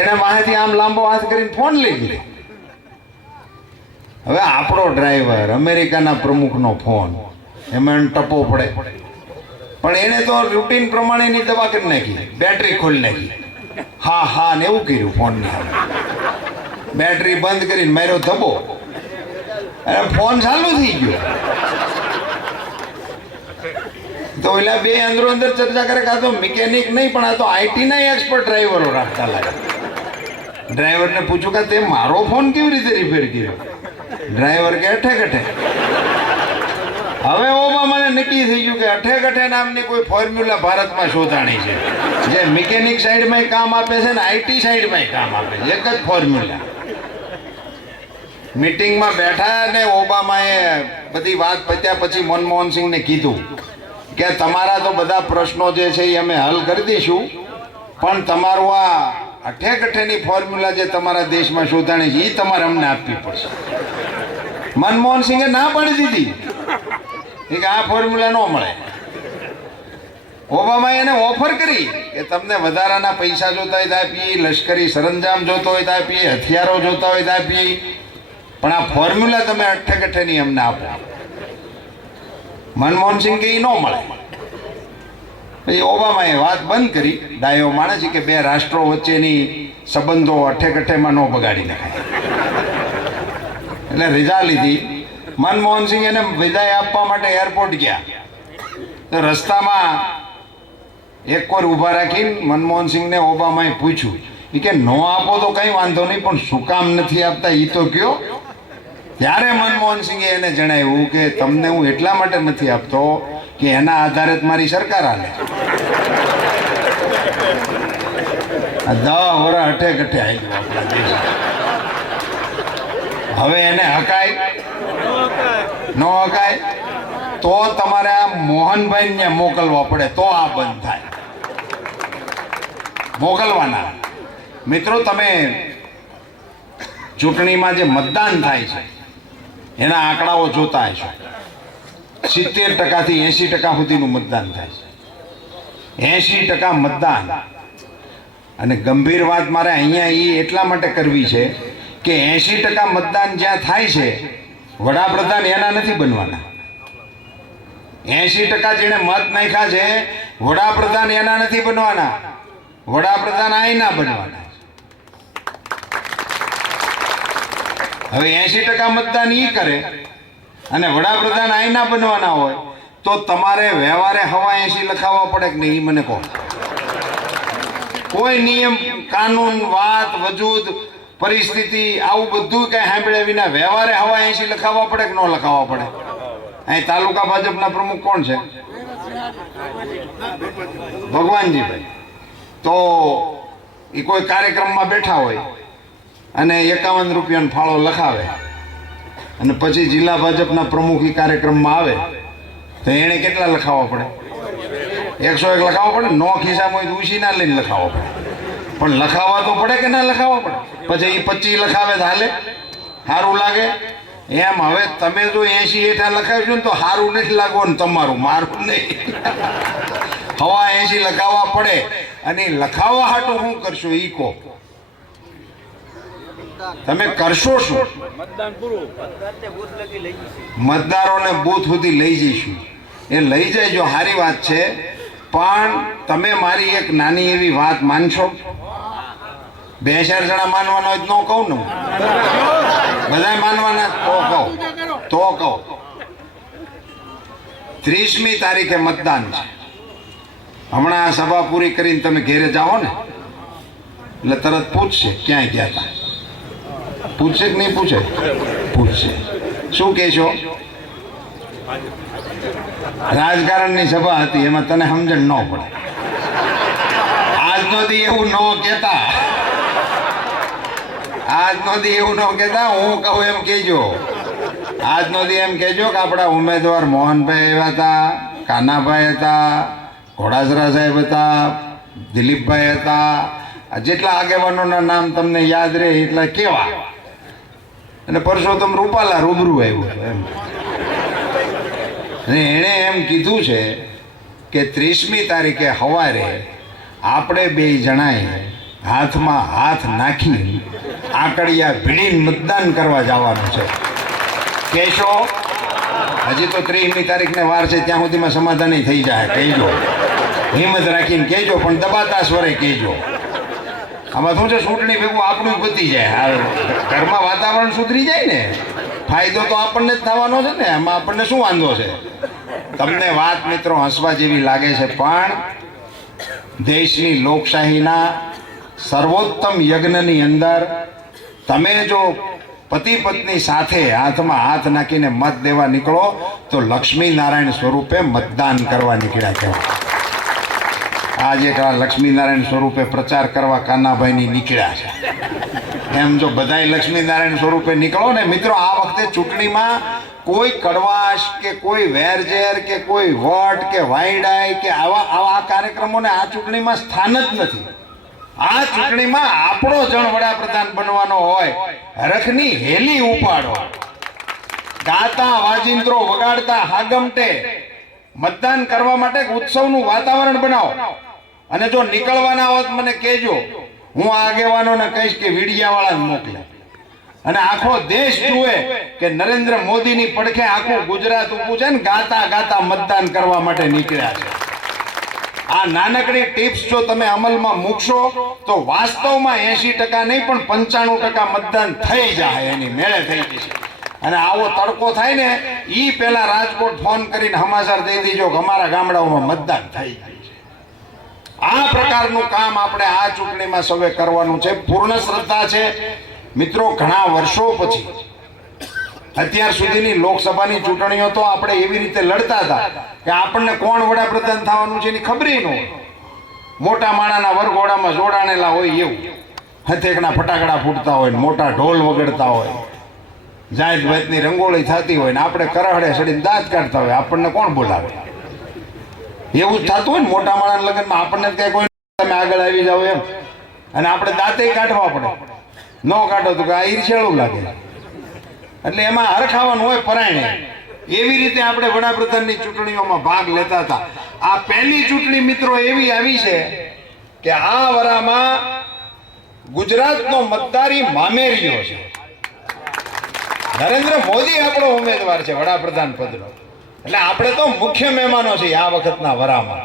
એને વાહેથી આમ લાંબો હાથ કરીને ફોન લઈ લીધો. હવે આપણો ડ્રાઈવર અમેરિકાના પ્રમુખનો ફોન, એમાં ટપો પડે. પણ એને તો રૂટીન પ્રમાણેની દવા કરી નાખી, બેટરી ખોલી નાખી. હા ને એવું કર્યું ફોનની. બેટરી બંધ કરીને માર્યો ધબો અને ફોન ચાલુ થઈ ગયો. તો ઓલા 2 અંદરો અંદર ચર્ચા કરે કે આ તો મિકેનિક નહીં પણ આ તો આઈટીના એક્સપર્ટ ડ્રાઈવરો રાખતા લાગે. ડ્રાઈવરને પૂછ્યું કે તે મારો ફોન કેવી રીતે રિપેર કર્યો? ડ્રાઈવર કે અઠે ગઠે. હવે ઓબામાને નક્કી થઈ ગયું કે અઠે ગઠે નામની કોઈ ફોર્મ્યુલા ભારતમાં શોધાણી છે જે મિકેનિક સાઈડમાં કામ આપે છે ને આઈટી સાઈડમાં કામ આપે છે. એક જ ફોર્મ્યુલા. મીટિંગમાં બેઠા ને ઓબામાએ બધી વાત પત્યા પછી મનમોહન સિંહને કીધું કે તમારા તો બધા પ્રશ્નો જે છે એ અમે હલ કરી દઈશું, પણ તમારું આ અઠે ગઠેની ફોર્મ્યુલા જે તમારા દેશમાં શોધાણી છે એ તમારે અમને આપવી પડશે. મનમોહન સિંહે ના પાડી દીધી કે આ ફોર્મ્યુલા ન મળે. ઓબામાએ એને ઓફર કરી કે તમને વધારાના પૈસા જોતા હોય તો આપીએ, લશ્કરી સરંજામ જોતો હોય તો આપીએ, હથિયારો જોતા હોય તો આપીએ, પણ આ ફોર્મ્યુલા તમે અઠે ગઠેની અમને આપો. મનમોહન સિંહ કે એ ન મળે. પછી ઓબામાએ વાત બંધ કરી. ડાયો માણે છે કે 2 રાષ્ટ્રો વચ્ચેની સંબંધો અઠે ગઠેમાં ન બગાડી નાખાય. એટલે રજા લીધી. મનમોહન સિંહ એને વિદાય આપવા માટે એરપોર્ટ ગયા. તો રસ્તામાં એક કોઈ ઊભા રાખીને મનમોહનસિંહને ઓબામાએ પૂછ્યું એ કે નો આપો તો કંઈ વાંધો નહીં, પણ શું કામ નથી આપતા એ તો કયો. ત્યારે મનમોહનસિંહે એને જણાવ્યું કે તમને હું એટલા માટે નથી આપતો કે એના આધારે જ મારી સરકાર હાલે. 10 વર્ષ હઠે ગઠે આવી આપણા દેશ. હવે એને હકાય ન હકાય તો તમારે આ મોહનભાઈને મોકલવા પડે તો આ બંધ થાય. મોકલવાના. મિત્રો, તમે ચૂંટણીમાં જે મતદાન થાય છે એના આંકડાઓ જોતા હશો. 70% થી 80% સુધીનું મતદાન થાય છે. 80% મતદાન. અને ગંભીર વાત મારે અહીંયા એ એટલા માટે કરવી છે કે 80% મતદાન જ્યાં થાય છે વડાપ્રધાન એના નથી બનવાના. 80% જેણે મત નાખ્યા છે વડાપ્રધાન એના નથી બનવાના. વડાપ્રધાન આઈના બનવાના. હવે 80% મતદાન ઈ કરે અને વડાપ્રધાન આઈના બનવાના હોય તો તમારે વ્યવહારે હવા 80 લખાવવા પડે કે નહીં? મને કહો. કોઈ નિયમ, કાનૂન, વાત, વજૂદ, પરિસ્થિતિ આવું બધું કઈ સાંભળ્યા વિના વ્યવહારે હવા 80 લખાવવા પડે કે ન લખાવવા પડે? અહીં તાલુકા ભાજપના પ્રમુખ કોણ છે? ભગવાનજીભાઈ. તો એ કોઈ કાર્યક્રમમાં બેઠા હોય અને 51 રૂપિયાનો ફાળો લખાવે અને પછી જિલ્લા ભાજપના પ્રમુખ એ કાર્યક્રમમાં આવે તો એને કેટલા લખાવવા પડે? 101 લખાવવા પડે. નો ખિસ્સામાં હોય તો ઉછીના લઈને લખાવવા પડે. પણ લખાવવા તો પડે કે ના લખાવવા પડે? પછી એ 25 લખાવે તો હાલે? સારું લાગે? એમ હવે તમે જો 80 હેઠા લખાવશો ને તો સારું નથી લાગવાનું તમારું, મારું નહીં. હવા 80 લખાવવા પડે. અને લખાવવા હાટું શું કરશો ઈ કહો. તમે કરશો શું? મતદારોને બૂથ સુધી લઈ જઈશું. એ લઈ જાય જો સારી વાત છે, પણ તમે મારી એક નાની એવી વાત માનશો? 2-4 જણા માનવાના હોય તો ન કહું ને, બધા માનવાના તો કહું. 30મી તારીખે મતદાન છે. હમણાં આ સભા પૂરી કરીને તમે ઘેરે જાઓ ને એટલે તરત પૂછશે ક્યાંય ગયા હતા. પૂછશે કે નહીં પૂછે? પૂછશે. શું કહેશો? રાજકારણની સભા હતી, એમાં તને સમજણ ન પડે. આજનો દી એવું ન કહેતા. આજનો દી એવું ન કહેતા. હું કહું એમ કહેજો. આજનો દી એમ કહેજો કે આપણા ઉમેદવાર મોહનભાઈ આવ્યા હતા, કાનાભાઈ હતા, ઘોડાસરા સાહેબ હતા, દિલીપભાઈ હતા. જેટલા આગેવાનોના નામ તમને યાદ રહે એટલા કેવા. અને પરસોત્તમ રૂપાલા રૂબરૂ આવ્યું એમ. અને એણે એમ કીધું છે કે 30મી તારીખે સવારે આપણે 2 જણાએ હાથમાં હાથ નાખી આંકડિયા ભીડીને મતદાન કરવા જવાનું છે. કહેશો? હજી તો 30મી તારીખને વાર છે, ત્યાં સુધીમાં સમાધાન થઈ જાય. કહેજો, હિંમત રાખીને કહેજો, પણ દબાતા સ્વરે કહેજો. આમાં શું છે, ચૂંટણી ભેગું આપણું પતી જાય. ઘરમાં વાતાવરણ સુધરી જાય ને, ફાયદો તો આપણને જ થવાનો છે ને. એમાં આપણને શું વાંધો છે? તમને વાત મિત્રો હસવા જેવી લાગે છે, પણ દેશની લોકશાહીના સર્વોત્તમ યજ્ઞની અંદર તમે જો પતિ પત્ની સાથે હાથમાં હાથ નાખીને મત દેવા નીકળો તો લક્ષ્મી નારાયણ સ્વરૂપે મતદાન કરવા નીકળ્યા કહેવાય. આજે લક્ષ્મીનારાયણ સ્વરૂપે પ્રચાર કરવા કાનાભાઈની નીકળ્યા છે. એમ જો બધાય લક્ષ્મીનારાયણ સ્વરૂપે નીકળો ને મિત્રો, આ વખતે ચૂંટણીમાં કોઈ કડવાશ કે કોઈ વેરઝેર કે કોઈ વટ કે વાયડાઈ કે આવા કાર્યક્રમોને આ ચૂંટણીમાં સ્થાન જ નથી. આ ચૂંટણીમાં આપણો જણ વડાપ્રધાન બનવાનો હોય, હરખની હેલી ઉપાડો, ગાતા વાજિંત્રો વગાડતા હાગમટે મતદાન કરવા માટે ઉત્સવનું વાતાવરણ બનાવો. અને જો નીકળવાના હોત મને કહેજો, હું આગેવાનોને કહીશ કે વીડિયાવાળા મોકલે અને આખો દેશ જુએ કે નરેન્દ્ર મોદીની પડખે આખું ગુજરાત ઊભું છે ને, ગાતા ગાતા મતદાન કરવા માટે નીકળ્યા છે. આ નાનકડી ટિપ્સ જો તમે અમલમાં મૂકશો તો વાસ્તવમાં 80% નહીં પણ 95% મતદાન થઈ જાય, એની મેળે થઈ જશે. અને આવો તડકો થાય ને ઈ પેલા રાજકોટ ફોન કરીને સમાચાર દઈ દેજો કે અમારા ગામડાઓમાં મતદાન થઈ ગયું છે. આ પ્રકારનું કામ આપણે આ ચૂંટણીમાં સૌએ કરવાનું છે. પૂર્ણ શ્રદ્ધા છે મિત્રો. ઘણા વર્ષો પછી અત્યાર સુધીની લોકસભાની ચૂંટણીઓ તો આપણે એવી રીતે લડતા હતા કે આપણને કોણ વડાપ્રધાન થવાનું છે એની ખબર ન હોય. મોટા માણાના વરઘોડામાં જોડાણેલા હોય એવું હથેકડા ફટાકડા ફૂટતા હોય ને મોટા ઢોલ વગડતા હોય, જાત ભાતની રંગોળી થતી હોય ને આપણે કરહડે સડીને દાંત કાઢતા હોય. આપણને કોણ બોલાવે? એવું જ થતું હોય ને મોટા માણાના લગ્નમાં. આપણને કઈ કોઈ તમે આગળ આવી જાવ એમ, અને આપણે દાંતે કાઢવા પડે. ન કાઢો તો કે આ ઈર્ષ્યાળું લાગે. એટલે એમાં હરખાવાનું હોય પરાયણે. એવી રીતે આપણે વડાપ્રધાનની ચૂંટણીઓમાં ભાગ લેતા હતા. આ પહેલી ચૂંટણી મિત્રો એવી આવી છે કે આ વરામાં ગુજરાતનો મતદારી મામેરિયો છે. નરેન્દ્ર મોદી આપણો ઉમેદવાર છે વડાપ્રધાન પદનો. એટલે આપણે તો મુખ્ય મહેમાનો છીએ આ વખતના વરામાં.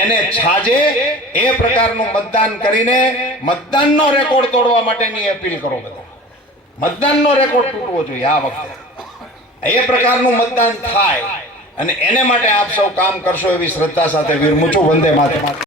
એને છાજે એ પ્રકારનું મતદાન કરીને મતદાનનો રેકોર્ડ તોડવા માટેની અપીલ કરો. બધા મતદાનનો રેકોર્ડ તૂટવો જોઈએ આ વખતે. એ પ્રકારનું મતદાન થાય અને એને માટે આપ સૌ કામ કરશો એવી શ્રદ્ધા સાથે વિરમું છું. વંદે માતરમ.